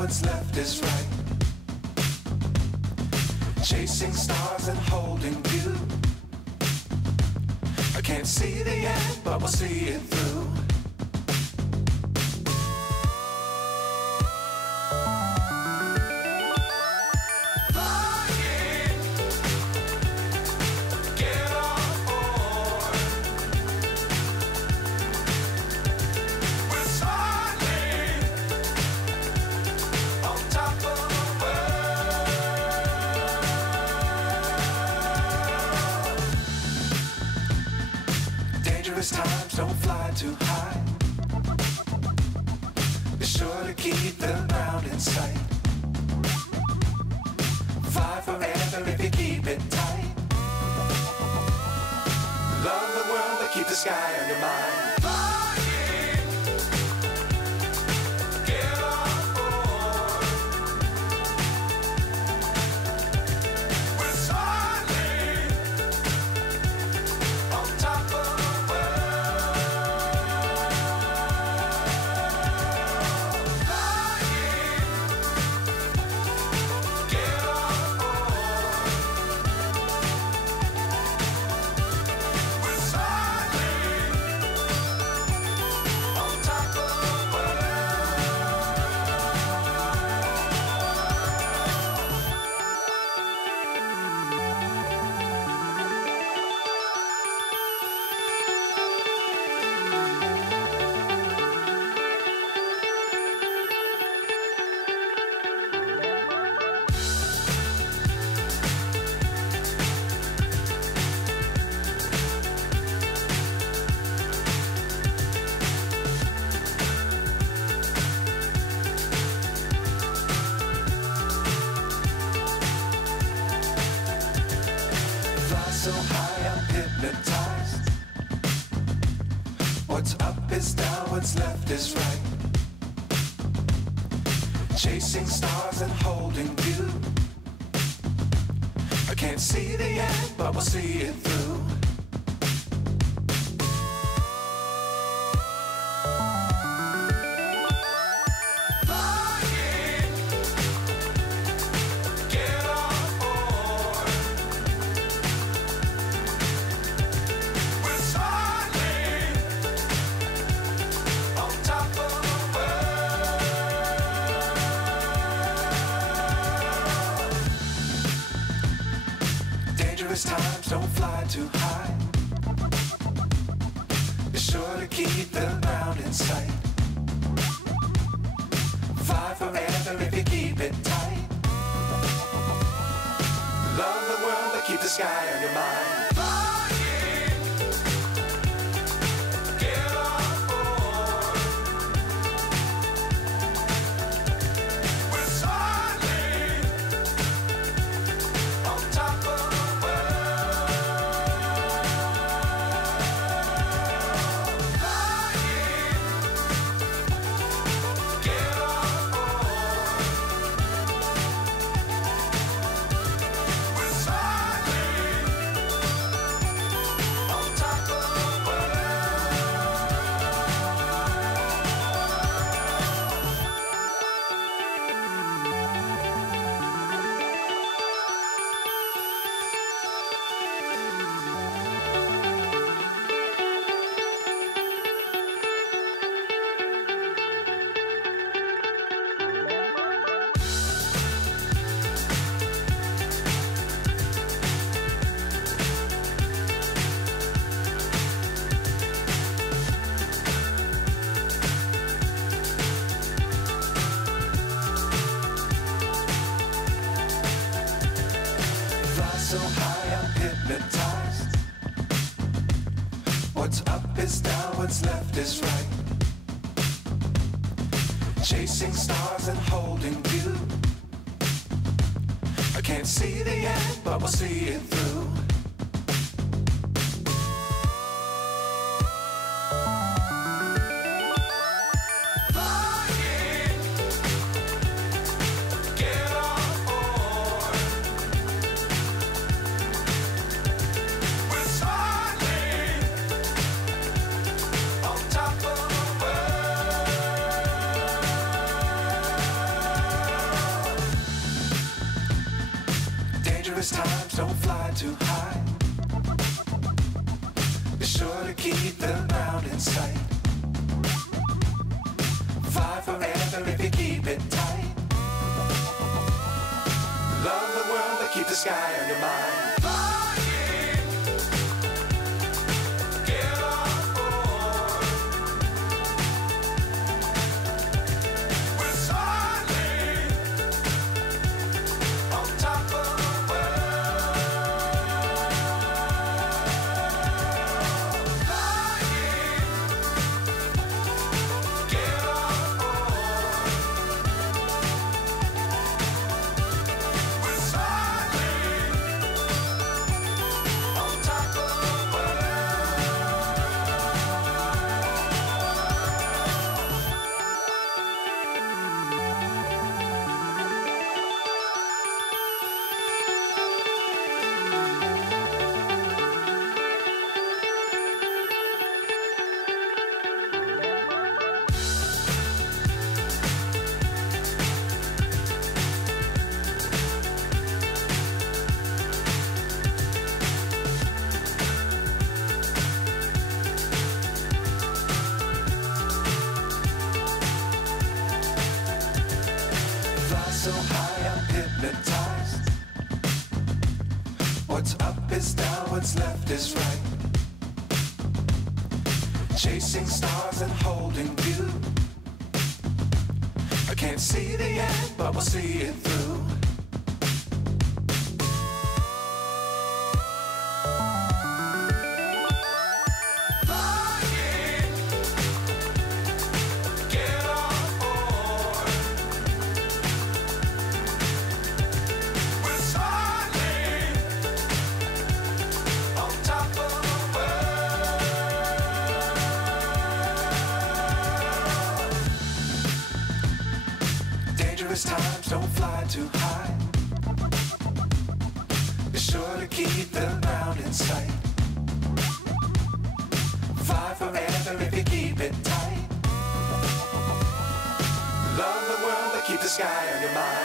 what's left is right. Chasing stars and holding you. I can't see the end, but we'll see it through. Times don't fly too high. Be sure to keep the ground in sight. Fly forever if you keep it tight. Love the world but keep the sky on your mind. So high I'm hypnotized. What's up is down, what's left is right. Chasing stars and holding you. I can't see the end, but we'll see it through. Times don't fly too high. Be sure to keep the ground in sight. Fly forever if you keep it tight. Love the world but keep the sky on your mind. So high I'm hypnotized. What's up is down, what's left is right. Chasing stars and holding you. I can't see the end, but we'll see it through. Dangerous times, don't fly too high. Be sure to keep the ground in sight. Fly forever if you keep it tight. Love the world, but keep the sky on your mind. So high I'm hypnotized. What's up is down, what's left is right. Chasing stars and holding you. I can't see the end, but we'll see it through. Dangerous times, don't fly too high. Be sure to keep the ground in sight. Fly forever if you keep it tight. Love the world, but keep the sky on your mind.